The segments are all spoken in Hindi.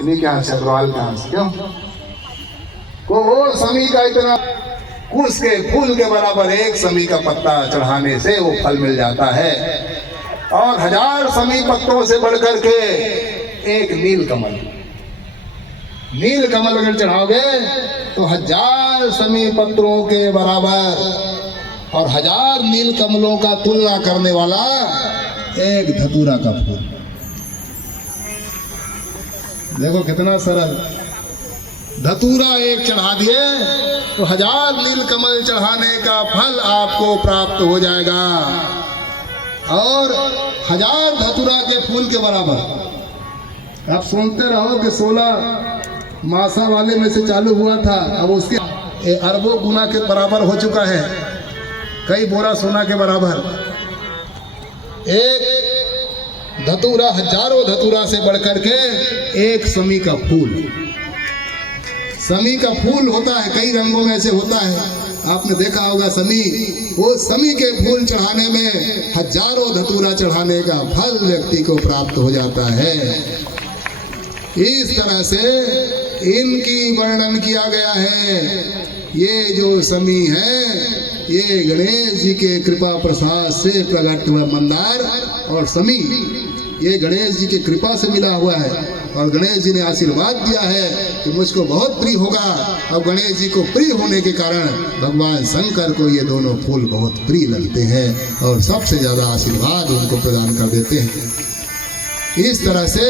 इन्हीं के हाथ से, अग्रवाल के हाथ से। क्यों को वो समी का इतना कुश के फूल के बराबर एक समी का पत्ता चढ़ाने से वो फल मिल जाता है, और 1000 समी पत्तों से बढ़कर के एक नील कमल, नील कमल अगर चढ़ाओगे तो 1000 समी पत्रों के बराबर और 1000 नील कमलों का तुलना करने वाला एक धतूरा का फूल। देखो कितना सरल, धतूरा एक चढ़ा दिए तो 1000 नील कमल चढ़ाने का फल आपको प्राप्त हो जाएगा, और 1000 धतूरा के फूल के बराबर। आप सुनते रहो कि 16 मासा वाले में से चालू हुआ था, अब उसके अरबों गुना के बराबर हो चुका है, कई बोरा सोना के बराबर। एक धतूरा हजारों धतूरा से बढ़कर के एक समी का फूल। समी का फूल होता है, कई रंगों में ऐसे होता है, आपने देखा होगा समी। वो समी के फूल चढ़ाने में हजारों धतूरा चढ़ाने का फल व्यक्ति को प्राप्त हो जाता है। इस तरह से इनकी वर्णन किया गया है। ये जो समी है ये गणेश जी के कृपा प्रसाद से प्रकट हुआ मंदार और समी, ये गणेश जी की कृपा से मिला हुआ है, और गणेश जी ने आशीर्वाद दिया है कि मुझको बहुत प्रिय होगा। अब गणेश जी को प्रिय होने के कारण भगवान शंकर को ये दोनों फूल बहुत प्रिय लगते हैं और सबसे ज़्यादा आशीर्वाद उनको प्रदान कर देते हैं। इस तरह से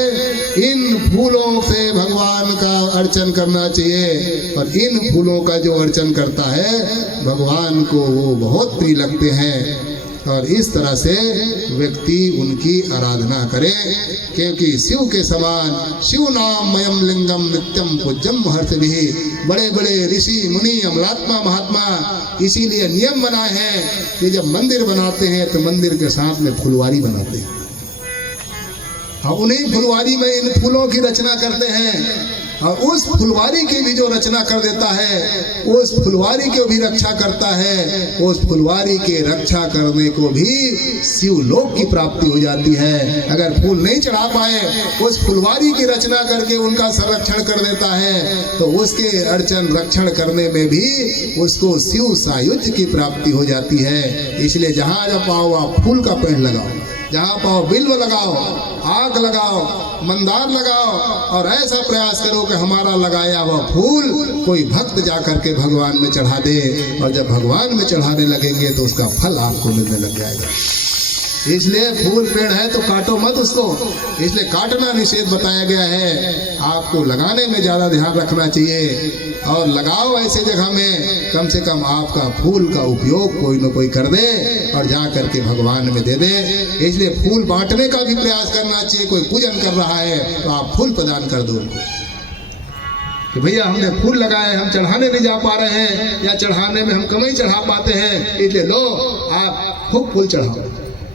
इन फूलों से भगवान का अर्चन करना चाहिए, और इन फूलों का जो अर्चन करता है भगवान को वो बहुत प्रिय लगते हैं। और इस तरह से व्यक्ति उनकी आराधना करे, क्योंकि शिव के समान शिव नाम मयम लिंगम नित्यम पूज्यम हर्ष भी। बड़े बड़े ऋषि मुनि अमलात्मा महात्मा इसीलिए नियम बनाए हैं कि जब मंदिर बनाते हैं तो मंदिर के साथ में फुलवारी बनाते हैं, और उन्हीं फुलवारी में इन फूलों की रचना करते हैं, और उस फुलवारी की भी जो रचना कर देता है उस फुलवारी की भी रक्षा करता है, उस फुलवारी के रक्षा करने को भी शिवलोक की प्राप्ति हो जाती है। अगर फूल नहीं चढ़ा पाए, उस फुलवारी की रचना करके उनका संरक्षण कर देता है, तो उसके अर्चन रक्षण करने में भी उसको शिव सायुज्य की प्राप्ति हो जाती है। इसलिए जहाँ जहाँ पाओ आप फूल का पेड़ लगाओ, जहाँ पाओ बिल्व लगाओ, आग लगाओ, मंदार लगाओ, और ऐसा प्रयास करो कि हमारा लगाया हुआ फूल कोई भक्त जा करके भगवान में चढ़ा दे, और जब भगवान में चढ़ाने लगेंगे तो उसका फल आपको मिलने लग जाएगा। इसलिए फूल पेड़ है तो काटो मत उसको, इसलिए काटना निषेध बताया गया है। आपको लगाने में ज़्यादा ध्यान रखना चाहिए, और लगाओ ऐसे जगह में कम से कम आपका फूल का उपयोग कोई न कोई कर दे और जा करके भगवान में दे दे। इसलिए फूल बांटने का भी प्रयास करना चाहिए। कोई पूजन कर रहा है तो आप फूल प्रदान कर दो उनको कि भैया हमने फूल लगाए, हम चढ़ाने नहीं जा पा रहे हैं, या चढ़ाने में हम कम ही चढ़ा पाते हैं, इसलिए लो आप खूब फूल चढ़ाओ।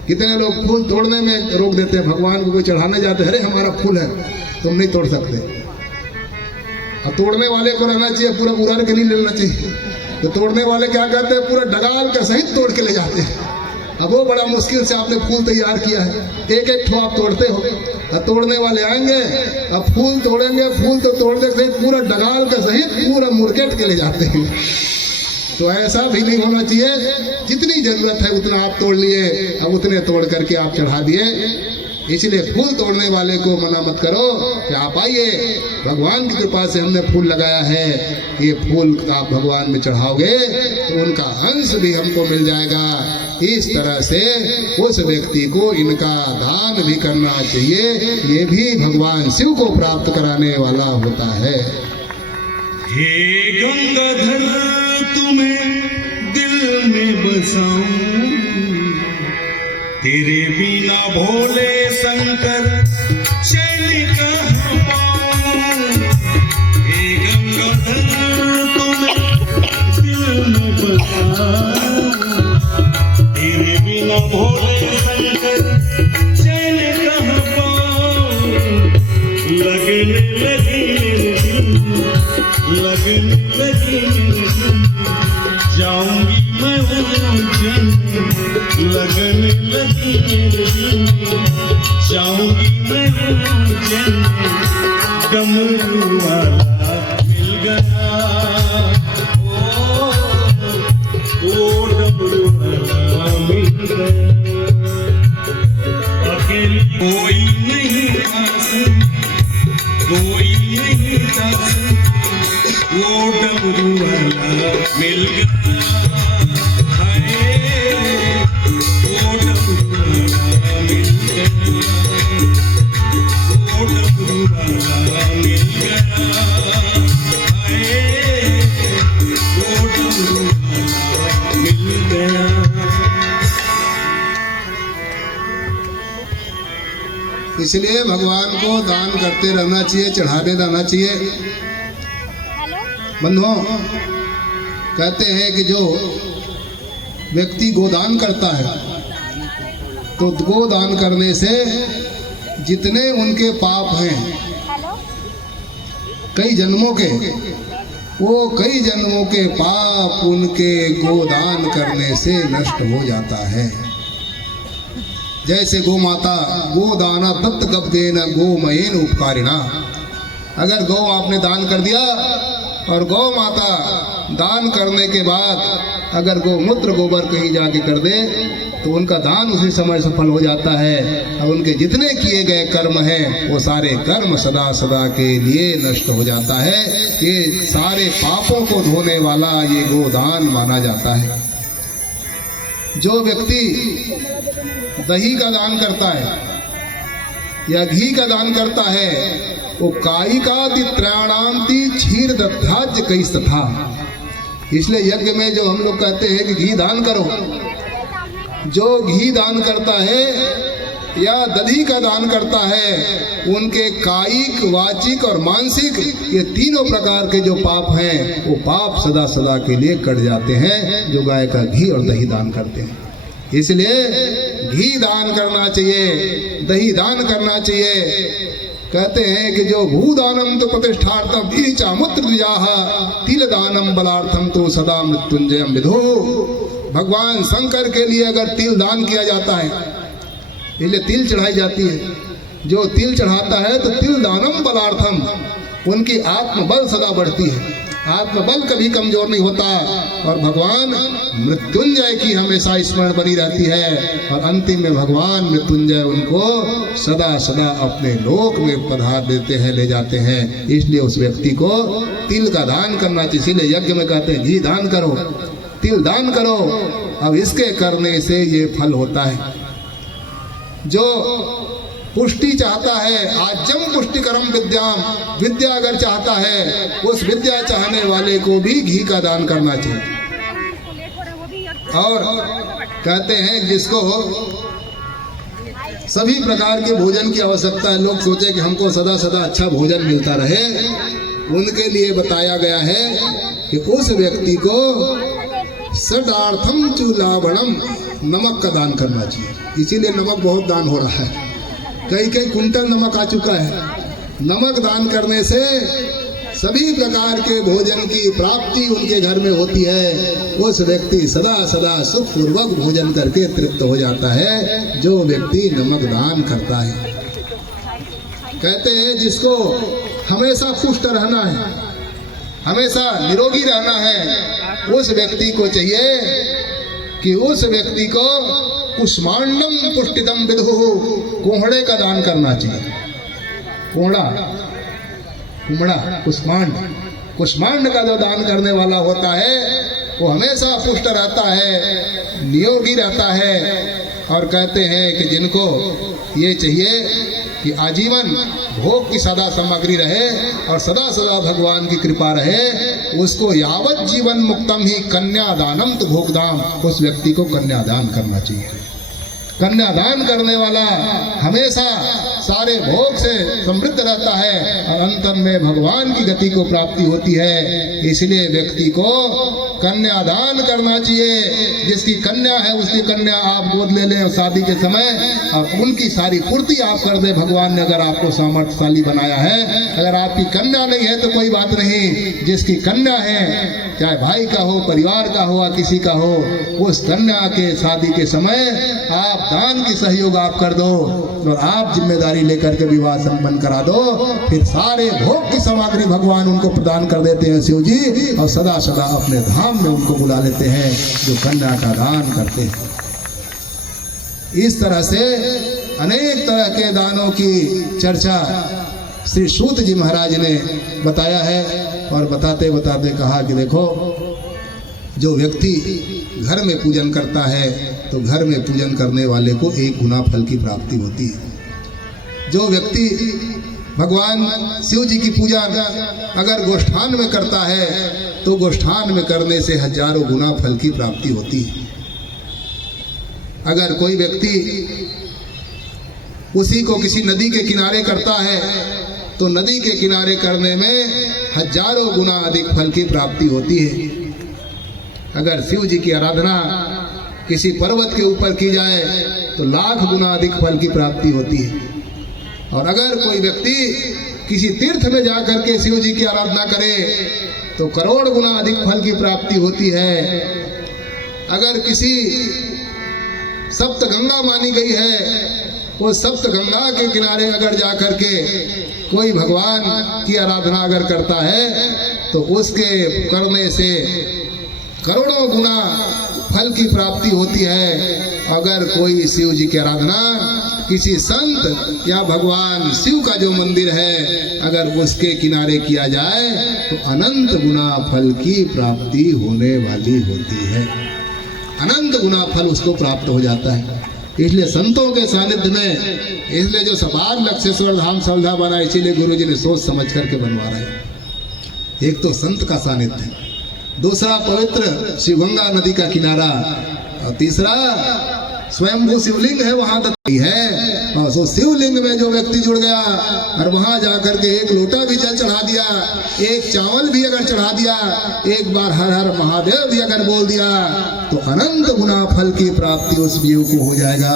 कितने लोग फूल तोड़ने में रोक देते हैं, भगवान को कोई चढ़ाने जाते हैं, अरे हमारा फूल है तुम नहीं तोड़ सकते। और तोड़ने वाले को रहना चाहिए, पूरा उड़ा के नहीं लेना चाहिए। तो तोड़ने वाले क्या करते हैं, पूरा डगाल के सहित तोड़ के ले जाते हैं। अब वो बड़ा मुश्किल से आपने फूल तैयार किया है, एक एक ठो आप तोड़ते हो, और तोड़ने वाले आएंगे, अब फूल तोड़ेंगे, फूल तो तोड़ने के सहित पूरा डगाल के सहित पूरा मुरकेट के ले जाते हैं। तो ऐसा भी नहीं होना चाहिए। जितनी जरूरत है उतना आप तोड़ लिए, अब उतने तोड़ करके आप चढ़ा दिए। इसलिए फूल तोड़ने वाले को मना मत करो कि आप आइए, भगवान की कृपा से हमने फूल लगाया है, ये फूल आप भगवान में चढ़ाओगे तो उनका अंश भी हमको मिल जाएगा। इस तरह से उस व्यक्ति को इनका दान भी करना चाहिए, ये भी भगवान शिव को प्राप्त कराने वाला होता है। हे गंगाधर तुम्हें दिल में बसाऊं, तेरे बिना भोले शंकर चैन कहाँ पाऊं। हे गंगाधर तुम्हें दिल में बसाऊं, तेरे बिना भोले शंकर चैन कहाँ पाऊं। लगने लगी लगने लगी जाऊंगी मैं उज्जैन, लगने लगी जाऊंगी मैं उज्जैन। डमरू वाला मिल गया, ओ डमरू वाला मिल गया। अकेली कोई नहीं पास, कोई नहीं पास, वो डमरू वाला मिल गया। हाय, वो डमरू वाला मिल गया, वो डमरू वाला मिल गया। हाय, वो डमरू वाला मिल गया। इसलिए भगवान को दान करते रहना चाहिए, चढ़ाते रहना चाहिए। बंधुओं, कहते हैं कि जो व्यक्ति गोदान करता है तो गोदान करने से जितने उनके पाप हैं कई जन्मों के, वो कई जन्मों के पाप उनके गोदान करने से नष्ट हो जाता है। जैसे गौ माता गोदाना दत्त गब्देन गोमयेन उपकारिणा, अगर गौ आपने दान कर दिया और गौ माता दान करने के बाद अगर गौमूत्र गोबर कहीं जाके कर दे तो उनका दान उसी समय सफल हो जाता है। अब उनके जितने किए गए कर्म हैं वो सारे कर्म सदा सदा के लिए नष्ट हो जाता है। ये सारे पापों को धोने वाला ये गोदान माना जाता है। जो व्यक्ति दही का दान करता है या घी का दान करता है वो कायिकादि त्रयाणांति क्षीर दत्ताज कई तथा। इसलिए यज्ञ में जो हम लोग कहते हैं कि घी दान करो, जो घी दान करता है या दही का दान करता है उनके कायिक, वाचिक और मानसिक ये तीनों प्रकार के जो पाप हैं वो पाप सदा सदा के लिए कट जाते हैं जो गाय का घी और दही दान करते हैं। इसलिए घी दान करना चाहिए, दही दान करना चाहिए। कहते हैं कि जो भूदानम तो प्रतिष्ठार्थम बीचामुत्र द्विजाः तिल दानम बलार्थम तो सदा मृत्युंजयम विदो। भगवान शंकर के लिए अगर तिल दान किया जाता है, इसलिए तिल चढ़ाई जाती है। जो तिल चढ़ाता है तो तिल दानम बलार्थम, उनकी आत्मबल सदा बढ़ती है, आत्मबल कभी कमजोर नहीं होता और भगवान मृत्युंजय की हमेशा स्मरण बनी रहती है। और अंतिम में भगवान मृत्युंजय उनको सदा सदा अपने लोक में पधार देते हैं, ले जाते हैं। इसलिए उस व्यक्ति को तिल का दान करना चाहिए। इसीलिए यज्ञ में कहते हैं घी दान करो, तिल दान करो। अब इसके करने से ये फल होता है। जो पुष्टि चाहता है, आज्यम पुष्टिकरम विद्याम, विद्या अगर चाहता है उस विद्या चाहने वाले को भी घी का दान करना चाहिए। और कहते हैं जिसको सभी प्रकार के भोजन की आवश्यकता है, लोग सोचे कि हमको सदा सदा अच्छा भोजन मिलता रहे, उनके लिए बताया गया है कि उस व्यक्ति को सदार्थम चूलावणम, नमक का दान करना चाहिए। इसीलिए नमक बहुत दान हो रहा है, कई कई कुंटल नमक आ चुका है। नमक दान करने से सभी प्रकार के भोजन की प्राप्ति उनके घर में होती है। उस व्यक्ति सदा सदा सुखपूर्वक भोजन करके तृप्त हो जाता है जो व्यक्ति नमक दान करता है। कहते हैं जिसको हमेशा पुष्ट रहना है, हमेशा निरोगी रहना है, उस व्यक्ति को चाहिए कि उस व्यक्ति को कुष्मांडम पुष्टिदम विदुः, कोहड़े का दान करना चाहिए। कोहड़ा, कुमड़ा, कुष्मांड, कुष्मांड का जो दान करने वाला होता है वो हमेशा पुष्ट रहता है, निरोगी रहता है। और कहते हैं कि जिनको ये चाहिए कि आजीवन भोग की सदा सामग्री रहे और सदा सदा भगवान की कृपा रहे, उसको यावत जीवन मुक्तम ही कन्यादानम तो भोगदाम, उस व्यक्ति को कन्यादान करना चाहिए। कन्यादान करने वाला हमेशा सारे भोग से समृद्ध रहता है और अंत में भगवान की गति को प्राप्ति होती है। इसलिए व्यक्ति को कन्यादान करना चाहिए। जिसकी कन्या है उसकी कन्या आप गोद ले लें शादी के समय और उनकी सारी पूर्ति आप कर दें। भगवान ने अगर आपको सामर्थ्यशाली बनाया है, अगर आपकी कन्या नहीं है तो कोई बात नहीं, जिसकी कन्या है चाहे भाई का हो, परिवार का हो या किसी का हो, उस कन्या के शादी के समय आप दान की सहयोग आप कर दो और आप जिम्मेदारी लेकर के विवाह संपन्न करा दो, फिर सारे भोग की सामग्री भगवान उनको प्रदान कर देते हैं शिव जी, और सदा सदा अपने धाम में उनको बुला लेते हैं जो कन्या का दान करते हैं। इस तरह से अनेक तरह के दानों की चर्चा श्री सूत जी महाराज ने बताया है, और बताते बताते कहा कि देखो, जो व्यक्ति घर में पूजन करता है तो घर में पूजन करने वाले को 1 गुना फल की प्राप्ति होती है। जो व्यक्ति भगवान शिव जी की पूजा अगर गोष्ठान में करता है तो गोष्ठान में करने से हजारों गुना फल की प्राप्ति होती है। अगर कोई व्यक्ति उसी को किसी नदी के किनारे करता है तो नदी के किनारे करने में हजारों गुना अधिक फल की प्राप्ति होती है। अगर शिव जी की आराधना किसी पर्वत के ऊपर की जाए तो लाख गुना अधिक फल की प्राप्ति होती है। और अगर कोई व्यक्ति किसी तीर्थ में जाकर के शिव जी की आराधना करे तो करोड़ गुना अधिक फल की प्राप्ति होती है। अगर किसी सप्त गंगा मानी गई है, वो सप्त गंगा के किनारे अगर जाकर के कोई भगवान की आराधना अगर करता है तो उसके करने से करोड़ों गुना फल की प्राप्ति होती है। अगर कोई शिव जी की आराधना किसी संत या भगवान शिव का जो मंदिर है अगर उसके किनारे किया जाए तो अनंत गुना फल की प्राप्ति होने वाली होती है। अनंत गुना फल उसको प्राप्त हो जाता है। इसलिए संतों के सानिध्य में, इसलिए जो सबाग लक्षेश्वर धाम सौधा बना, इसीलिए गुरु जी ने सोच समझ करके बनवा रहे हैं। एक तो संत का सानिध्य, दूसरा पवित्र शिवगंगा नदी का किनारा, और तीसरा स्वयंभू शिवलिंग है वहां दत्ती है। और सो शिवलिंग में जो व्यक्ति जुड़ गया और वहां जाकर के 1 लोटा भी जल चढ़ा दिया, 1 चावल भी अगर चढ़ा दिया, एक बार हर हर महादेव भी अगर बोल दिया तो अनंत गुना फल की प्राप्ति उस जीव को हो जाएगा।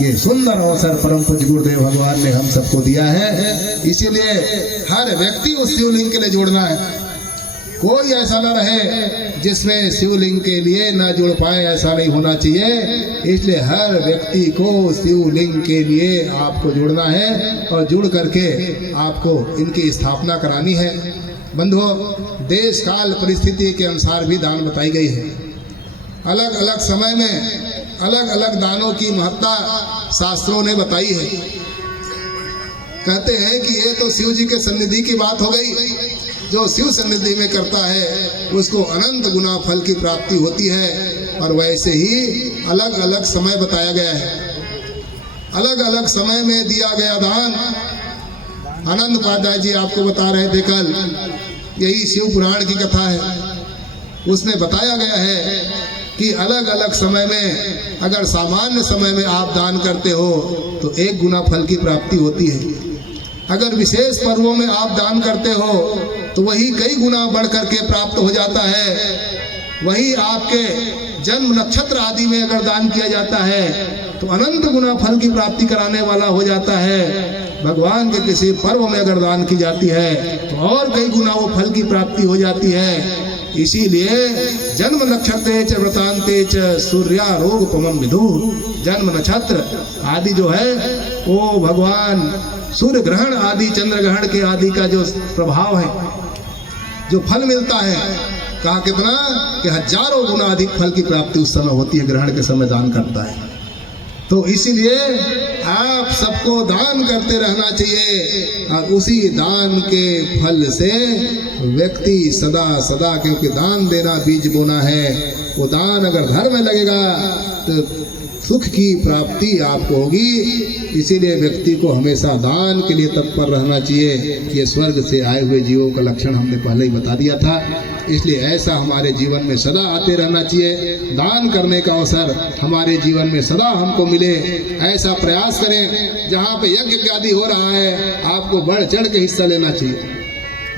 ये सुंदर अवसर परम पूज्य गुरुदेव भगवान ने हम सबको दिया है। इसीलिए हर व्यक्ति उस शिवलिंग के लिए जुड़ना है। कोई ऐसा न रहे जिसमें शिवलिंग के लिए न जुड़ पाए, ऐसा नहीं होना चाहिए। इसलिए हर व्यक्ति को शिवलिंग के लिए आपको जुड़ना है और जुड़ करके आपको इनकी स्थापना करानी है। बंधुओं, देश काल परिस्थिति के अनुसार भी दान बताई गई है। अलग अलग समय में अलग अलग दानों की महत्ता शास्त्रों ने बताई है। कहते हैं कि ये तो शिव जी के सन्निधि की बात हो गई, जो शिव सन्निधि में करता है उसको अनंत गुना फल की प्राप्ति होती है। और वैसे ही अलग अलग समय बताया गया है। अलग अलग समय में दिया गया दान, आनंद पादाय जी आपको बता रहे थे कल, यही शिव पुराण की कथा है। उसमें बताया गया है कि अलग अलग समय में अगर सामान्य समय में आप दान करते हो तो 1 गुना फल की प्राप्ति होती है। अगर विशेष पर्वों में आप दान करते हो तो वही कई गुना बढ़ करके प्राप्त हो जाता है। वही आपके जन्म नक्षत्र आदि में अगर दान किया जाता है तो अनंत गुना फल की प्राप्ति कराने वाला हो जाता है। भगवान के किसी पर्व में अगर दान की जाती है तो और कई गुना वो फल की प्राप्ति हो जाती है। इसीलिए जन्म नक्षत्रे च व्रतांते च सूर्यारोगपमं विदु, जन्म नक्षत्र आदि जो है वो भगवान सूर्य ग्रहण आदि, चंद्र ग्रहण के आदि का जो प्रभाव है, जो फल मिलता है, कहा कितना कि हजारों गुना अधिक फल की प्राप्ति उस समय होती है, ग्रहण के समय दान करता है। तो इसीलिए आप सबको दान करते रहना चाहिए और उसी दान के फल से व्यक्ति सदा सदा, क्योंकि दान देना बीज बोना है, वो दान अगर घर में लगेगा तो सुख की प्राप्ति आपको होगी। इसीलिए व्यक्ति को हमेशा दान के लिए तत्पर रहना चाहिए। ये स्वर्ग से आए हुए जीवों का लक्षण हमने पहले ही बता दिया था। इसलिए ऐसा हमारे जीवन में सदा आते रहना चाहिए। दान करने का अवसर हमारे जीवन में सदा हमको मिले, ऐसा प्रयास करें। जहाँ पे यज्ञ आदि हो रहा है आपको बढ़ चढ़ के हिस्सा लेना चाहिए।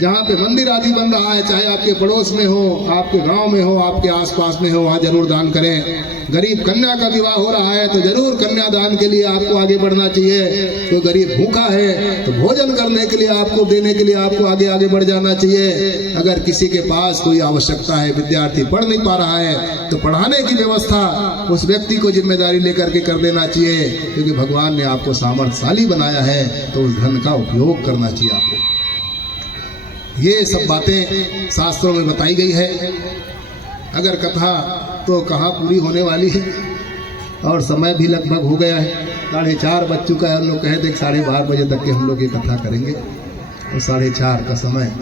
जहाँ पे मंदिर आदि बन रहा है, चाहे आपके पड़ोस में हो, आपके गांव में हो, आपके आसपास में हो, वहाँ जरूर दान करें। गरीब कन्या का विवाह हो रहा है तो जरूर कन्यादान के लिए आपको आगे बढ़ना चाहिए। कोई गरीब भूखा है तो भोजन करने के लिए, आपको देने के लिए आपको आगे आगे बढ़ जाना चाहिए। अगर किसी के पास कोई आवश्यकता है, विद्यार्थी पढ़ नहीं पा रहा है, तो पढ़ाने की व्यवस्था उस व्यक्ति को जिम्मेदारी लेकर के कर देना चाहिए, क्योंकि भगवान ने आपको सामर्थ्यशाली बनाया है तो उस धन का उपयोग करना चाहिए आपको। ये सब बातें शास्त्रों में बताई गई है। अगर कथा तो कहाँ पूरी होने वाली है, और समय भी लगभग हो गया है, 4:30 बज चुका है। हम लोग कहे थे 12:30 बजे तक के हम लोग ये कथा करेंगे, और 4:30 का समय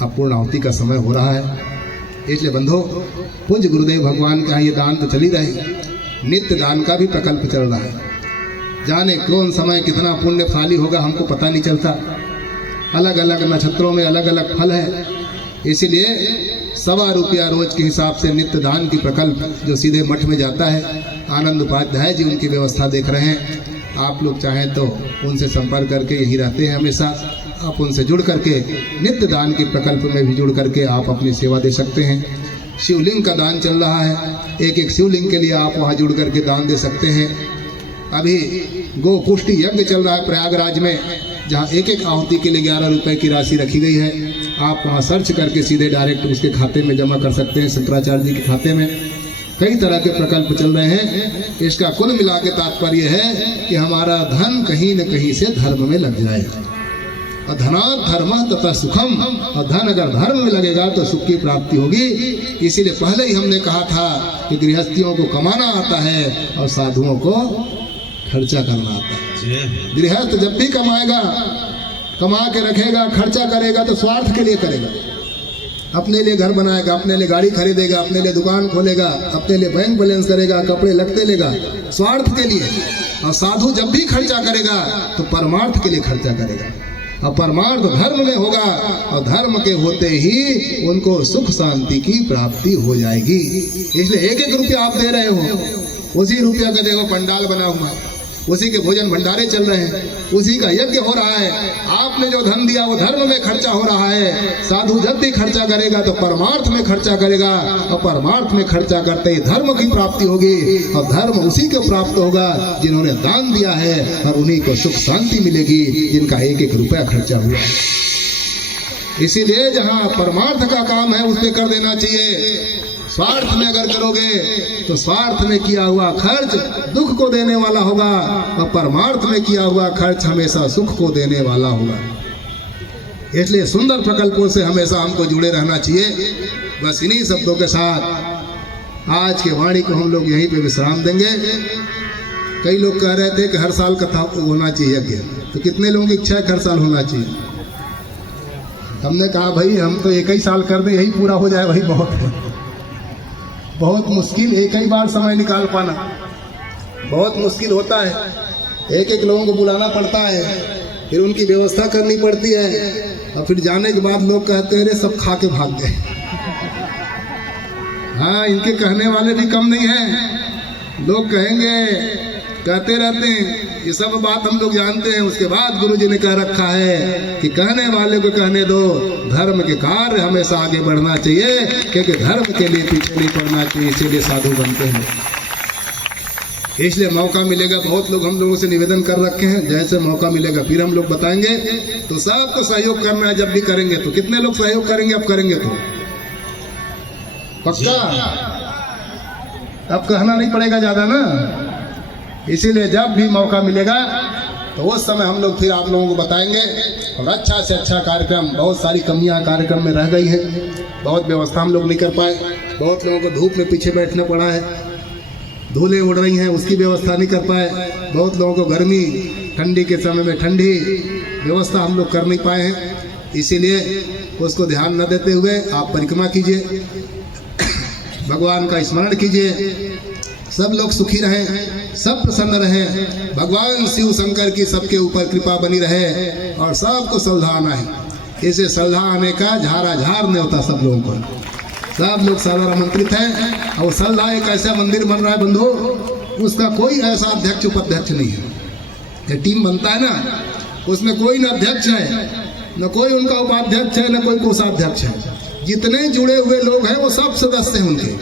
अब पूर्णाहुति का समय हो रहा है। इसलिए बंधो, पूज्य गुरुदेव भगवान के यहाँ ये दान तो चल ही रहे, नित्य दान का भी प्रकल्प चल रहा है। जाने कौन समय कितना पुण्यशाली होगा हमको पता नहीं चलता। अलग अलग नक्षत्रों में अलग अलग फल है, इसीलिए ₹1.25 रोज के हिसाब से नित्य दान की प्रकल्प जो सीधे मठ में जाता है, आनंद उपाध्याय जी उनकी व्यवस्था देख रहे हैं। आप लोग चाहें तो उनसे संपर्क करके, यही रहते हैं हमेशा, आप उनसे जुड़ करके नित्य दान के प्रकल्प में भी जुड़ करके आप अपनी सेवा दे सकते हैं। शिवलिंग का दान चल रहा है, एक एक शिवलिंग के लिए आप वहाँ जुड़ करके दान दे सकते हैं। अभी गो पुष्टि यज्ञ चल रहा है प्रयागराज में, जहाँ एक एक आहुति के लिए 11 रुपए की राशि रखी गई है। आप वहाँ सर्च करके सीधे डायरेक्ट उसके खाते में जमा कर सकते हैं, शंकराचार्य जी के खाते में। कई तरह के प्रकल्प चल रहे हैं। इसका कुल मिला के तात्पर्य है कि हमारा धन कहीं न कहीं से धर्म में लग जाए। और धनात् धर्मः तथा सुखम, और धन अगर धर्म में लगेगा तो सुख की प्राप्ति होगी। इसीलिए पहले ही हमने कहा था कि गृहस्थियों को कमाना आता है और साधुओं को खर्चा करना आता है। गृहस्थ जब भी कमाएगा, कमा के रखेगा, खर्चा करेगा तो स्वार्थ के लिए करेगा। अपने लिए घर बनाएगा, अपने लिए गाड़ी खरीदेगा, अपने लिए दुकान खोलेगा, अपने लिए बैंक बैलेंस करेगा, कपड़े लगते लेगा, स्वार्थ के लिए। और साधु जब भी खर्चा करेगा तो परमार्थ के लिए खर्चा करेगा, और परमार्थ धर्म में होगा, और धर्म के होते ही उनको सुख शांति की प्राप्ति हो जाएगी। इसलिए एक एक रुपया आप दे रहे हो, उसी रुपया का देखो पंडाल बना हुआ है, उसी के भोजन भंडारे चल रहे हैं, उसी का यज्ञ हो रहा है। आपने जो धन दिया वो धर्म में खर्चा हो रहा है। साधु जब भी खर्चा करेगा तो परमार्थ में खर्चा करेगा, और परमार्थ में खर्चा करते ही धर्म की प्राप्ति होगी, और धर्म उसी को प्राप्त होगा जिन्होंने दान दिया है, और उन्हीं को सुख शांति मिलेगी जिनका एक एक रुपया खर्चा हुआ है। इसीलिए जहाँ परमार्थ का काम है उस पर कर देना चाहिए। स्वार्थ में अगर करोगे तो स्वार्थ में किया हुआ खर्च दुख को देने वाला होगा, और परमार्थ में किया हुआ खर्च हमेशा सुख को देने वाला होगा। इसलिए सुंदर प्रकल्पों से हमेशा हमको जुड़े रहना चाहिए। बस इन्हीं शब्दों के साथ आज के वाणी को हम लोग यहीं पे विश्राम देंगे। कई लोग कह रहे थे कि हर साल कथा होना चाहिए यज्ञ, तो कितने लोगों की इच्छा है हर साल होना चाहिए? हमने कहा भाई हम तो एक ही साल कर दें, यही पूरा हो जाए वही बहुत है। बहुत मुश्किल एक ही बार समय निकाल पाना, बहुत मुश्किल होता है। एक एक लोगों को बुलाना पड़ता है, फिर उनकी व्यवस्था करनी पड़ती है, और फिर जाने के बाद लोग कहते हैं रे सब खा के भाग गए। हाँ, इनके कहने वाले भी कम नहीं हैं। लोग कहेंगे, कहते रहते हैं, ये सब बात हम लोग जानते हैं। उसके बाद गुरुजी ने कह रखा है कि कहने वाले को कहने दो, धर्म के कार्य हमेशा आगे बढ़ना चाहिए, क्योंकि धर्म के लिए पीछे नहीं पड़ना चाहिए। इसीलिए साधु बनते हैं। इसलिए मौका मिलेगा, बहुत लोग हम लोगों से निवेदन कर रखे हैं, जैसे मौका मिलेगा फिर हम लोग बताएंगे। तो सबको सहयोग करना है। जब भी करेंगे तो कितने लोग सहयोग करेंगे? अब करेंगे तो पक्का, अब कहना नहीं पड़ेगा ज्यादा ना। इसीलिए जब भी मौका मिलेगा तो उस समय हम लोग फिर आप लोगों को बताएंगे। और अच्छा से अच्छा कार्यक्रम, बहुत सारी कमियां कार्यक्रम में रह गई है, बहुत व्यवस्था हम लोग नहीं कर पाए, बहुत लोगों को धूप में पीछे बैठना पड़ा है, धूलें उड़ रही हैं उसकी व्यवस्था नहीं कर पाए, बहुत लोगों को गर्मी, ठंडी के समय में ठंडी व्यवस्था हम लोग कर नहीं पाए हैं। इसीलिए उसको ध्यान न देते हुए आप परिक्रमा कीजिए, भगवान का स्मरण कीजिए, सब लोग सुखी रहें, सब प्रसन्न रहें, भगवान शिव शंकर की सबके ऊपर कृपा बनी रहे, और सबको श्रद्धा आना है। इसे श्रद्धा आने का झारा झार नहीं होता सब लोगों को, सब लोग सर्वर आमंत्रित हैं। और श्रद्धा एक ऐसा मंदिर बन रहा है बंधु, उसका कोई ऐसा अध्यक्ष उपाध्यक्ष नहीं है। ये टीम बनता है ना, उसमें कोई ना अध्यक्ष है, न कोई उनका उपाध्यक्ष है, न कोई कोषाध्यक्ष है। जितने जुड़े हुए लोग हैं वो सब सदस्य हैं उनके,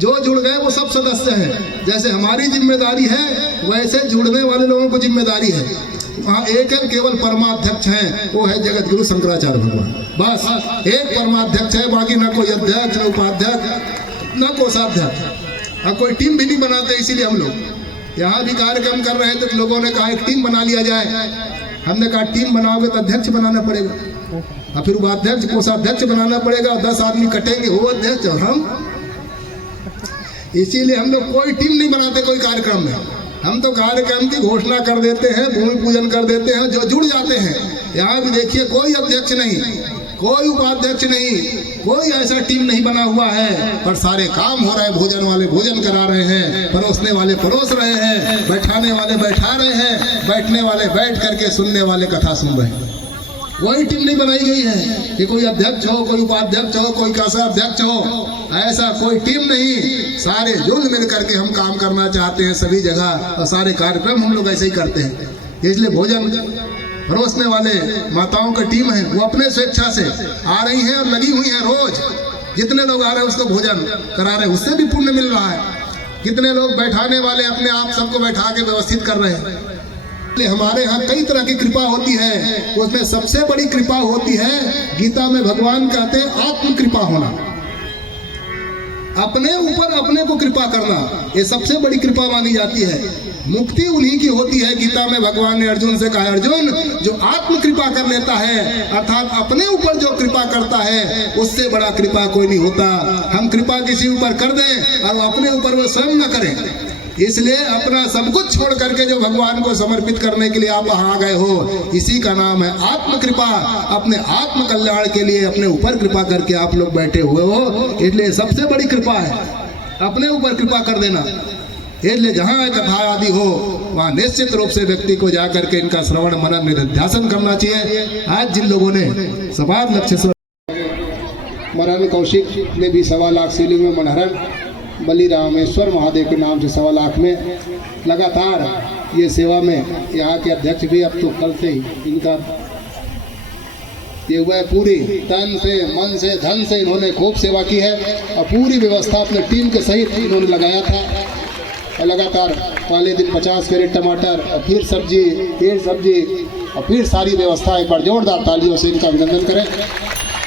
जो जुड़ गए वो सब सदस्य हैं। जैसे हमारी जिम्मेदारी है वैसे जुड़ने वाले लोगों को जिम्मेदारी है। वहाँ एक केवल परमाध्यक्ष हैं, वो है जगत गुरु शंकराचार्य भगवान। बस एक परमाध्यक्ष है, बाकी ना कोई अध्यक्ष, न उपाध्यक्ष, न कोषाध्यक्ष। और कोई टीम भी नहीं बनाते। इसीलिए हम लोग यहाँ भी कार्यक्रम कर रहे थे तो लोगों ने कहा एक टीम बना लिया जाए। हमने कहा टीम बनाओगे तो अध्यक्ष बनाना पड़ेगा, और फिर उपाध्यक्ष कोषाध्यक्ष बनाना पड़ेगा, 10 आदमी कटेंगे, वो अध्यक्ष और हम। इसीलिए हम लोग कोई टीम नहीं बनाते कोई कार्यक्रम में। हम तो कार्यक्रम की घोषणा कर देते हैं, भूमि पूजन कर देते हैं, जो जुड़ जाते हैं। यहाँ भी देखिए कोई अध्यक्ष नहीं, कोई उपाध्यक्ष नहीं, कोई ऐसा टीम नहीं बना हुआ है, पर सारे काम हो रहे हैं। भोजन वाले भोजन करा रहे हैं, परोसने वाले परोस रहे हैं, बैठाने वाले बैठा रहे हैं, बैठने वाले बैठ करके, सुनने वाले कथा सुन रहे हैं। कोई टीम नहीं बनाई गई है कि कोई अध्यक्ष हो, कोई उपाध्यक्ष हो, कोई कैसा अध्यक्ष हो, ऐसा कोई टीम नहीं। सारे जुल मिल करके हम काम करना चाहते हैं सभी जगह, और सारे कार्यक्रम हम लोग ऐसे ही करते हैं। इसलिए भोजन परोसने वाले माताओं की टीम है, वो अपने स्वेच्छा से आ रही हैं और लगी हुई हैं। रोज जितने लोग आ रहे हैं उसको भोजन करा रहे हैं, उससे भी पुण्य मिल रहा है। कितने लोग बैठाने वाले अपने आप सबको बैठा के व्यवस्थित कर रहे हैं। हमारे यहाँ कई तरह की कृपा होती है, उसमें सबसे बड़ी कृपा होती है, गीता में भगवान कहते हैं आत्म कृपा होना, अपने ऊपर अपने को कृपा करना, ये सबसे बड़ी कृपा मानी जाती है। मुक्ति उन्हीं की होती है। गीता में भगवान ने अर्जुन से कहा, अर्जुन जो आत्म कृपा कर लेता है, अर्थात अपने ऊपर जो कृपा करता है, उससे बड़ा कृपा कोई नहीं होता। हम कृपा किसी ऊपर कर दें और अपने ऊपर वो स्वयं न करें। इसलिए अपना सब कुछ छोड़ करके जो भगवान को समर्पित करने के लिए आप आ गए हो, इसी का नाम है आत्म कृपा। अपने आत्म कल्याण के लिए अपने ऊपर कृपा करके आप लोग बैठे हुए हो, इसलिए सबसे बड़ी कृपा है अपने ऊपर कृपा कर देना। इसलिए जहाँ कथा आदि हो वहाँ निश्चित रूप से व्यक्ति को जाकर के इनका श्रवण मनन निधिध्यासन करना चाहिए। आज जिन लोगों ने समाज लक्ष्य मरण कौशिक ने भी 1.25 लाख शिवलिंग में मनहरण, बलि रामेश्वर महादेव के नाम से 1.25 लाख में लगातार ये सेवा में यहाँ के अध्यक्ष भी अब तो कल से ही इनका ये हुआ है। पूरी तन से मन से धन से इन्होंने खूब सेवा की है और पूरी व्यवस्था अपने टीम के सहित इन्होंने लगाया था। और लगातार पहले दिन 50 कैरेट टमाटर और फिर सब्जी, फिर सब्जी और फिर सारी व्यवस्था। एक बार जोरदार तालियों से इनका अभिनंदन करें।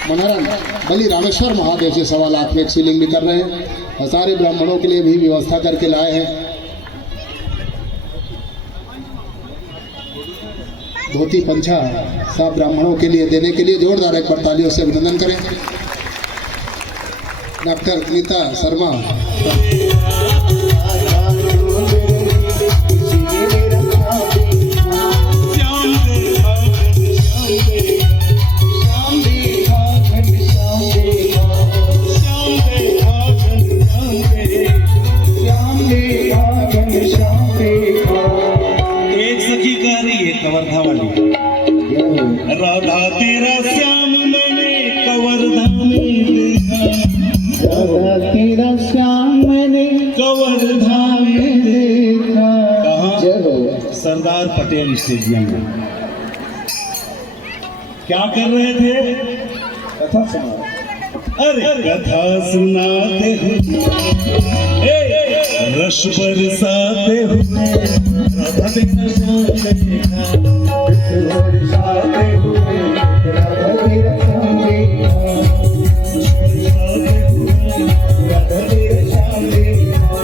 मनहरण बलि रामेश्वर महादेव से 1.25 लाख में एक शिवलिंग भी कर रहे हैं और सारे ब्राह्मणों के लिए भी व्यवस्था करके लाए हैं। धोती पंछा सब ब्राह्मणों के लिए देने के लिए जोरदार एक बार तालियों से अभिनंदन करें। डॉक्टर नीता शर्मा कवर्धा वाली, राधा तेरा श्याम मैंने कवर्धा में देखा, राधा तेरा श्याम मैंने कवर्धा में देखा। कहाँ? सरदार पटेल स्टेडियम में। क्या कर रहे थे? कथा सुना। अरे कथा सुनाते हुए, रस बरसाते हुए, राधा तेरा श्याम देखा, बरसाते हुए, राधा तेरा श्याम देखा, बरसाते हुए, राधा तेरा श्याम देखा।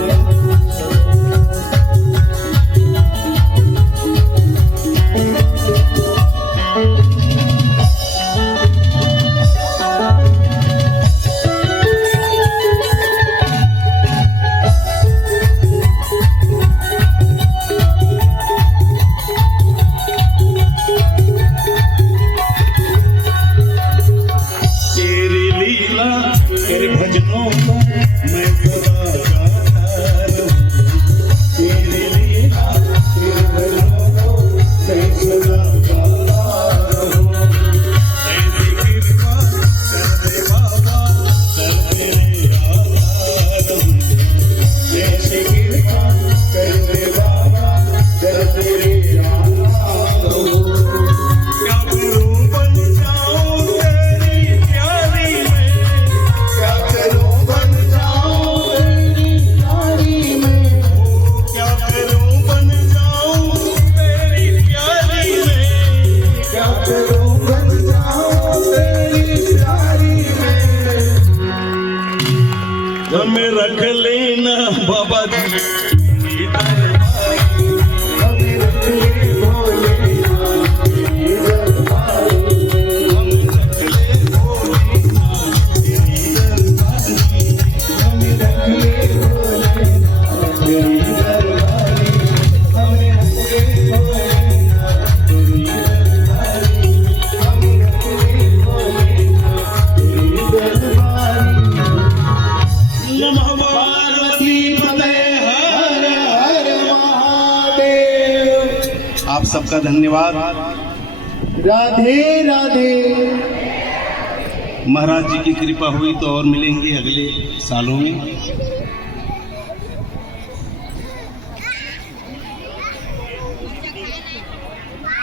करूं बन जाऊं तेरी प्यारी में। हमें रख लेना बाबा जी हमें रख ले भोलेनाथ तेरी दरबारी में। हमें रख ले भोलेनाथ तेरी दरबारी में। हमें रख ले भोलेनाथ तेरी दरबारी में। हमें रख ले भोलेनाथ तेरी दरबारी में। नमः पार्वती पते हर हर महादेव। आप सबका धन्यवाद। राधे राधे। महाराज जी की कृपा हुई तो और मिलेंगे अगले सालों में।